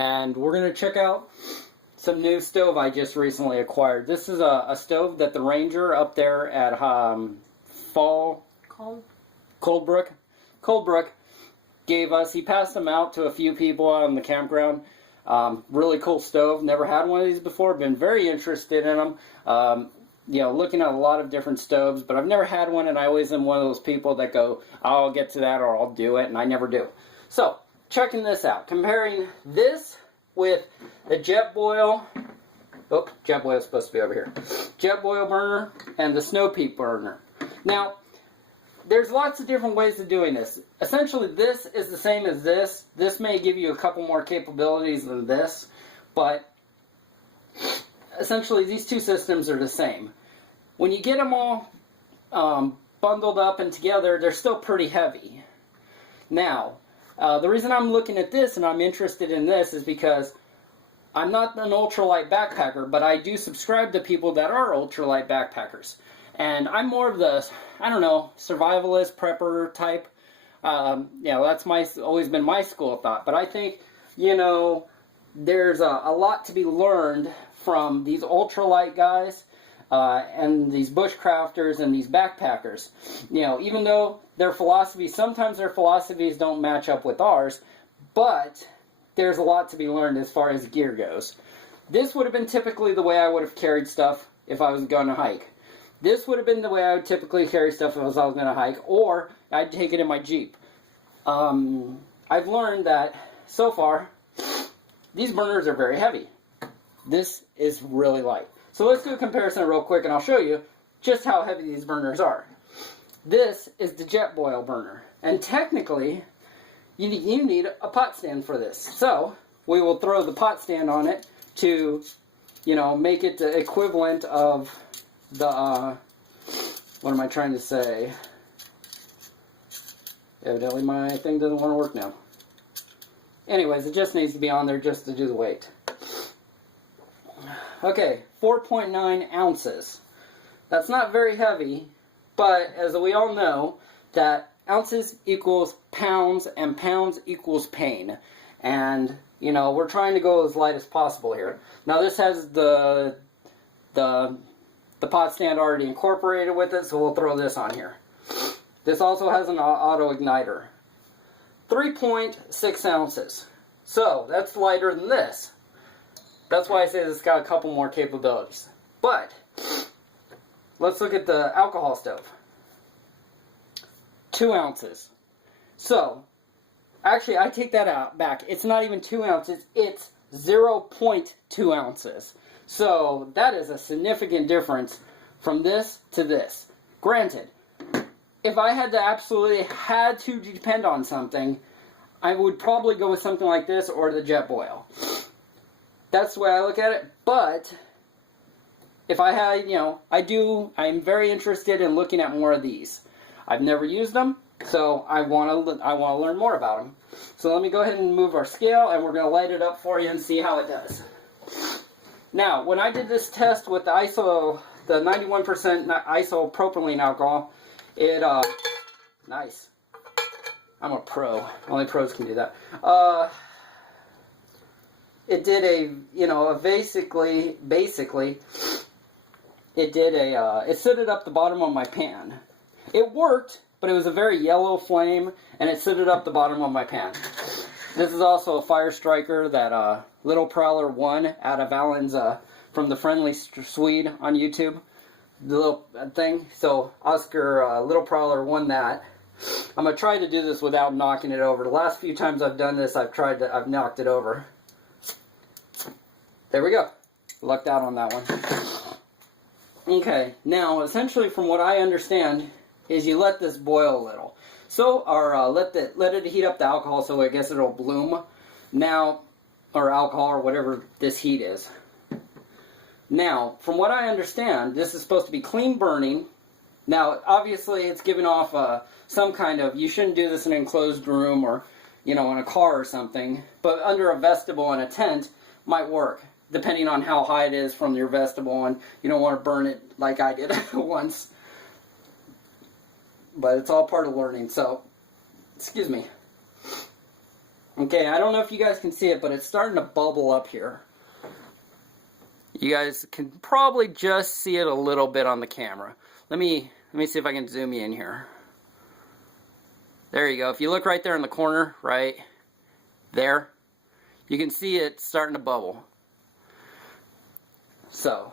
and we're going to check out some new stove I just recently acquired. This is a stove that the ranger up there at Coldbrook gave us. He passed them out to a few people out on the campground. Really cool stove. Never had one of these before. Been very interested in them. Looking at a lot of different stoves, but I've never had one, and I always am one of those people that go, I'll get to that or I'll do it, and I never do. So, checking this out. Comparing this with the Jetboil. Oh, Jetboil is supposed to be over here. Jetboil burner and the Snow Peak burner. Now, there's lots of different ways of doing this. Essentially, this is the same as this. This may give you a couple more capabilities than this, but essentially these two systems are the same. When you get them all bundled up and together, they're still pretty heavy. Now, the reason I'm looking at this and I'm interested in this is because I'm not an ultralight backpacker, but I do subscribe to people that are ultralight backpackers. And I'm more of the, survivalist, prepper type. That's always been my school of thought. But I think, there's a lot to be learned from these ultralight guys and these bushcrafters and these backpackers. Even though sometimes their philosophies don't match up with ours, but there's a lot to be learned as far as gear goes. This would have been typically the way I would have carried stuff if I was going to hike. This would have been the way I would typically carry stuff if I was going to hike, or I'd take it in my Jeep. I've learned that, so far, these burners are very heavy. This is really light. So let's do a comparison real quick, and I'll show you just how heavy these burners are. This is the Jetboil burner, and technically, you need a pot stand for this. So, we will throw the pot stand on it to, make it the equivalent of the, what am I trying to say? Evidently my thing doesn't want to work now. Anyways, it just needs to be on there just to do the weight. Okay, 4.9 ounces. That's not very heavy, but as we all know, that ounces equals pounds, and pounds equals pain. And, we're trying to go as light as possible here. Now this has the pot stand already incorporated with it, so we'll throw this on here. This also has an auto igniter. 3.6 ounces. So, that's lighter than this. That's why I say it's got a couple more capabilities. But, let's look at the alcohol stove. 2 ounces. So, actually I take that back. It's not even 2 ounces, it's 0.2 ounces. So, that is a significant difference from this to this. Granted, if I absolutely had to depend on something, I would probably go with something like this or the Jetboil. That's the way I look at it. But if I had, I'm very interested in looking at more of these. I've never used them, so I want to learn more about them. So let me go ahead and move our scale, and we're going to light it up for you and see how it does. Now, when I did this test with the 91% isopropylene alcohol, nice. I'm a pro. Only pros can do that. It did basically, it set it up the bottom of my pan. It worked, but it was a very yellow flame, and it set it up the bottom of my pan. This is also a fire striker that Little Prowler won out of Alan's from the Friendly Swede on YouTube. The little thing. So Oscar Little Prowler won that. I'm gonna try to do this without knocking it over. The last few times I've done this, I've knocked it over. There we go. Lucked out on that one. Okay, now essentially from what I understand is you let this boil a little. So, or let it heat up the alcohol so I guess it'll bloom. Now, or alcohol or whatever this heat is. Now, from what I understand, this is supposed to be clean burning. Now, obviously, it's giving off some kind of, you shouldn't do this in an enclosed room or, in a car or something, but under a vestibule in a tent might work, depending on how high it is from your vestibule, and you don't want to burn it like I did once. But it's all part of learning, so, excuse me. Okay, I don't know if you guys can see it, but it's starting to bubble up here. You guys can probably just see it a little bit on the camera. Let me see if I can zoom you in here. There you go. If you look right there in the corner, right there, you can see it starting to bubble. So,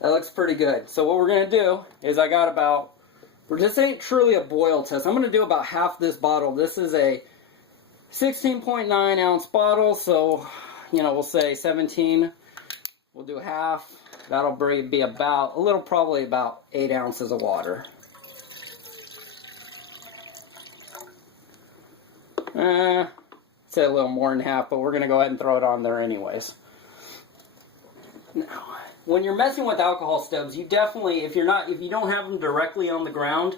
that looks pretty good. So what we're going to do is I got about, this ain't truly a boil test. I'm going to do about half this bottle. This is a 16.9 ounce bottle, so, you know, we'll say 17. We'll do half. That'll be about, probably about 8 ounces of water. Say a little more than half, but we're going to go ahead and throw it on there anyways. Now, when you're messing with alcohol stubs, you definitely, if you don't have them directly on the ground,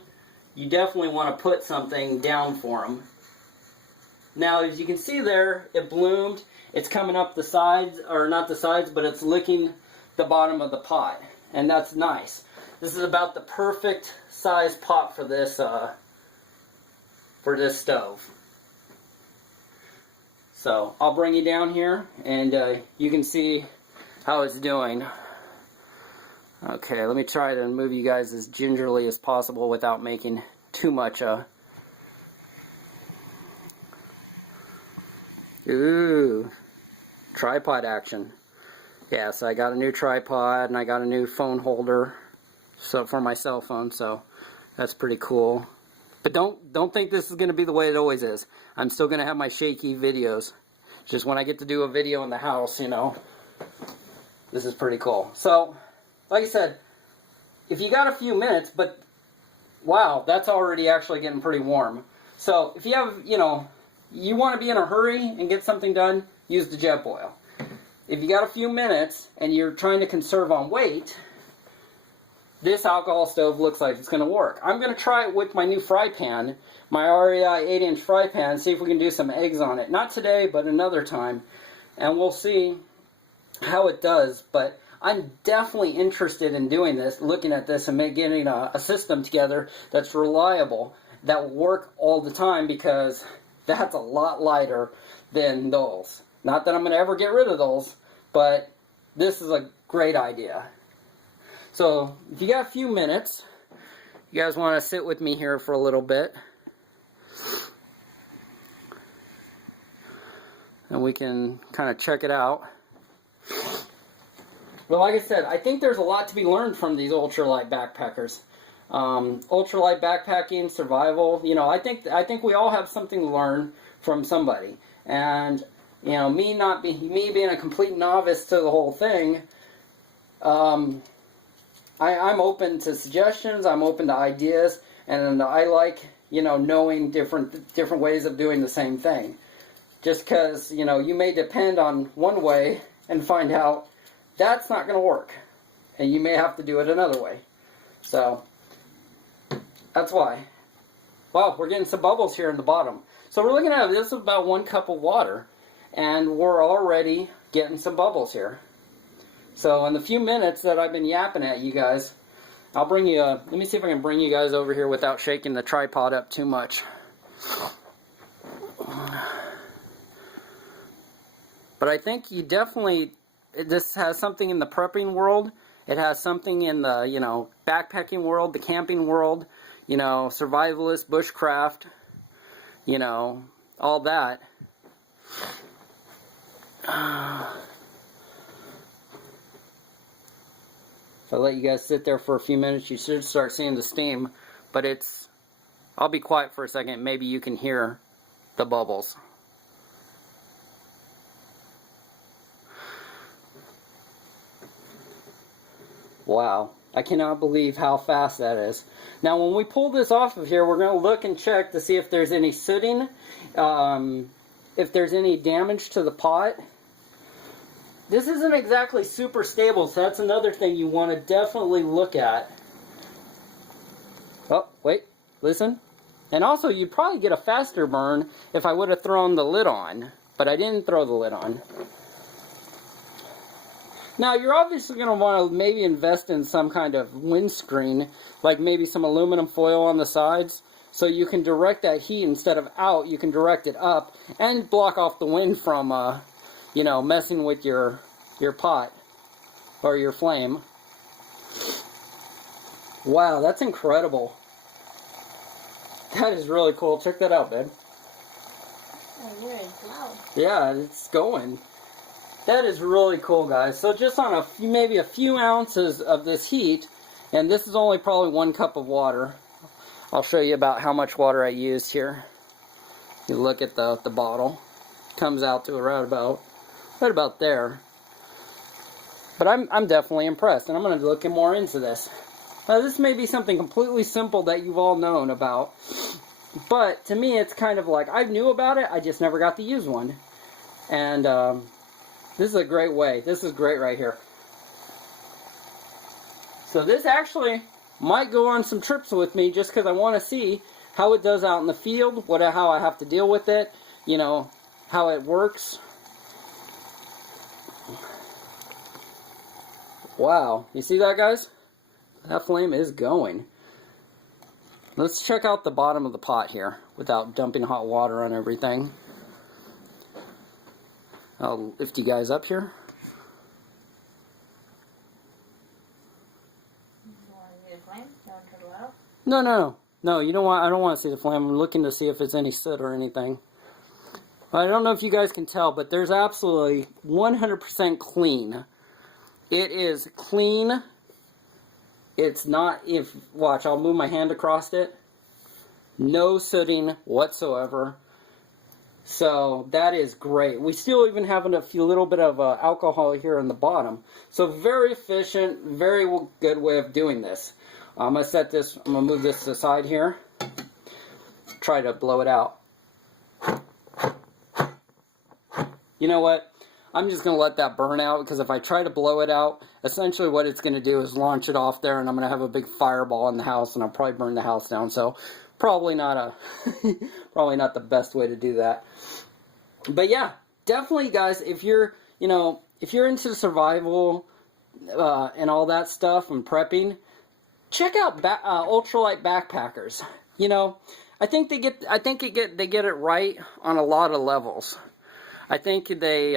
you definitely want to put something down for them. Now, as you can see there, it bloomed. It's coming up the sides, or not the sides, but it's licking the bottom of the pot, and that's nice. This is about the perfect size pot for this stove. So I'll bring you down here, and you can see how it's doing. Okay, let me try to move you guys as gingerly as possible without making too much ooh, tripod action. Yeah, so I got a new tripod and I got a new phone holder for my cell phone, so that's pretty cool. But don't think this is going to be the way it always is. I'm still going to have my shaky videos. Just when I get to do a video in the house, you know, this is pretty cool. So, like I said, if you got a few minutes, but wow, that's already actually getting pretty warm. So, if you have, you know, you want to be in a hurry and get something done, use the Jetboil. If you got a few minutes and you're trying to conserve on weight, this alcohol stove looks like it's going to work. I'm going to try it with my new fry pan, my REI 8-inch fry pan, see if we can do some eggs on it. Not today, but another time. And we'll see how it does. But I'm definitely interested in doing this, looking at this and getting a system together that's reliable, that will work all the time, because that's a lot lighter than those. Not that I'm going to ever get rid of those, but this is a great idea. So, if you got a few minutes, you guys want to sit with me here for a little bit, and we can kind of check it out. But like I said, I think there's a lot to be learned from these ultralight backpackers. Ultralight backpacking, survival, you know, I think we all have something to learn from somebody. And, you know, me being a complete novice to the whole thing, I'm open to suggestions, I'm open to ideas, and I like, you know, knowing different ways of doing the same thing. Just because, you know, you may depend on one way and find out that's not going to work. And you may have to do it another way. So, that's why. Wow, we're getting some bubbles here in the bottom. So we're looking at, this is about 1 cup of water. And we're already getting some bubbles here. So in the few minutes that I've been yapping at you guys, I'll bring you, let me see if I can bring you guys over here without shaking the tripod up too much. But I think you definitely, this has something in the prepping world. It has something in the, you know, backpacking world, the camping world, you know, survivalist, bushcraft, you know, all that. If I let you guys sit there for a few minutes, you should start seeing the steam. But it's, I'll be quiet for a second, maybe you can hear the bubbles. Wow, I cannot believe how fast that is. Now when we pull this off of here, we're going to look and check to see if there's any sooting, if there's any damage to the pot. This isn't exactly super stable, so that's another thing you want to definitely look at. Oh, wait, listen. And also, you'd probably get a faster burn if I would have thrown the lid on, but I didn't throw the lid on. Now, you're obviously going to want to maybe invest in some kind of windscreen, like maybe some aluminum foil on the sides, so you can direct that heat instead of out, you can direct it up and block off the wind from, you know, messing with your pot or your flame. Wow, that's incredible. That is really cool. Check that out, babe. Oh, here it's loud. Yeah, it's going. That is really cool, guys. So just on a few, maybe a few ounces of this heat, and this is only probably 1 cup of water. I'll show you about how much water I used here. You look at the bottle. Comes out to right about there. But I'm definitely impressed, and I'm going to be looking more into this. This may be something completely simple that you've all known about, but to me it's kind of like, I knew about it, I just never got to use one. And this is a great way. This is great right here. So this actually might go on some trips with me just because I want to see how it does out in the field, how I have to deal with it, you know, how it works. Wow, you see that, guys? That flame is going. Let's check out the bottom of the pot here without dumping hot water on everything. I'll lift you guys up here. No, you don't want, I don't want to see the flame. I'm looking to see if it's any soot or anything. I don't know if you guys can tell, but there's absolutely 100% clean. It is clean. It's not, watch, I'll move my hand across it. No sooting whatsoever. So that is great. We still even have a few little bit of alcohol here in the bottom. So very efficient, very good way of doing this. I'm going to move this to the side here. Try to blow it out. You know what? I'm just going to let that burn out, because if I try to blow it out, essentially what it's going to do is launch it off there, and I'm going to have a big fireball in the house, and I'll probably burn the house down. So probably not probably not the best way to do that. But yeah, definitely, guys, if you're into survival and all that stuff and prepping, check out ultralight backpackers. You know, I think they get it right on a lot of levels. I think they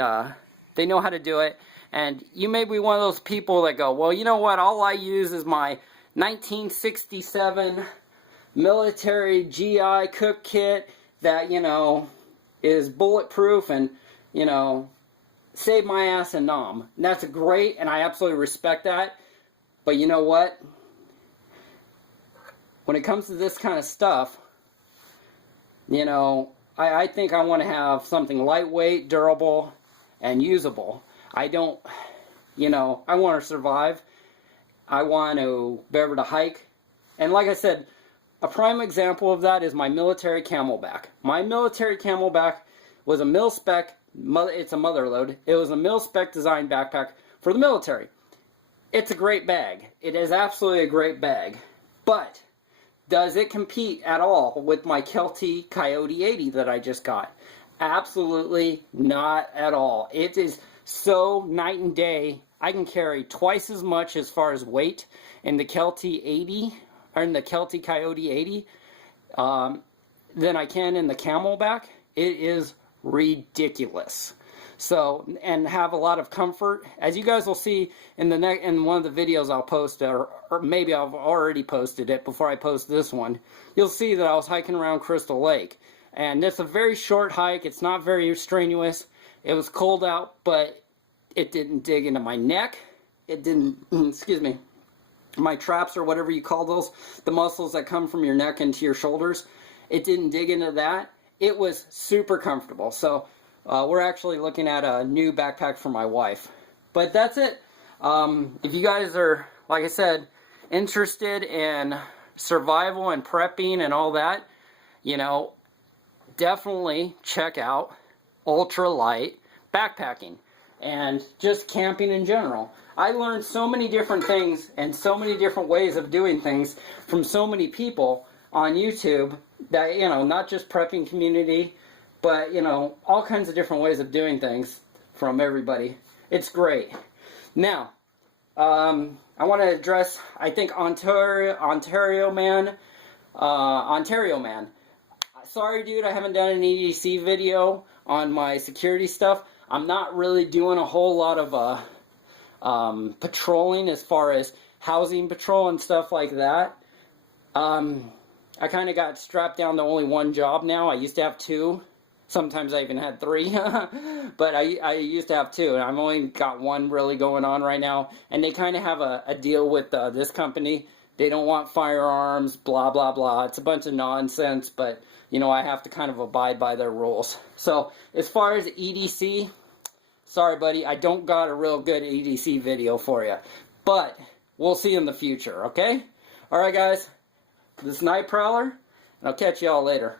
know how to do it, and you may be one of those people that go, well, you know what, all I use is my 1967 military GI cook kit that, you know, is bulletproof and, you know, save my ass in Nam. And that's great, and I absolutely respect that. But you know what? When it comes to this kind of stuff, you know, I think I want to have something lightweight, durable, and usable. I don't, you know, I want to survive. I want to be able to hike. And like I said, a prime example of that is my military camelback. My military camelback was a mil-spec, it's a mother load. It was a mil-spec design backpack for the military. It's a great bag. It is absolutely a great bag. But does it compete at all with my Kelty Coyote 80 that I just got? Absolutely not at all. It is so night and day. I can carry twice as much as far as weight in the Kelty 80, or in the Kelty Coyote 80, than I can in the Camelback. It is ridiculous. So, and have a lot of comfort. As you guys will see in one of the videos I'll post, or maybe I've already posted it before I post this one, you'll see that I was hiking around Crystal Lake. And it's a very short hike. It's not very strenuous. It was cold out, but it didn't dig into my neck. It didn't, excuse me, my traps or whatever you call those, the muscles that come from your neck into your shoulders. It didn't dig into that. It was super comfortable. So, we're actually looking at a new backpack for my wife. But that's it. If you guys are, like I said, interested in survival and prepping and all that, you know, definitely check out ultralight backpacking and just camping in general. I learned so many different things and so many different ways of doing things from so many people on YouTube that, you know, not just prepping community, but, you know, all kinds of different ways of doing things from everybody. It's great. Now, I want to address, I think, Ontario man. Ontario man. Sorry, dude, I haven't done an EDC video on my security stuff. I'm not really doing a whole lot of patrolling as far as housing patrol and stuff like that. I kind of got strapped down to only one job now. I used to have two. Sometimes I even had three. But I used to have two, and I've only got one really going on right now. And they kind of have a deal with this company. They don't want firearms, blah, blah, blah. It's a bunch of nonsense, but, you know, I have to kind of abide by their rules. So, as far as EDC, sorry, buddy, I don't got a real good EDC video for you. But, we'll see in the future, okay? Alright, guys, this is Night Prowler, and I'll catch y'all later.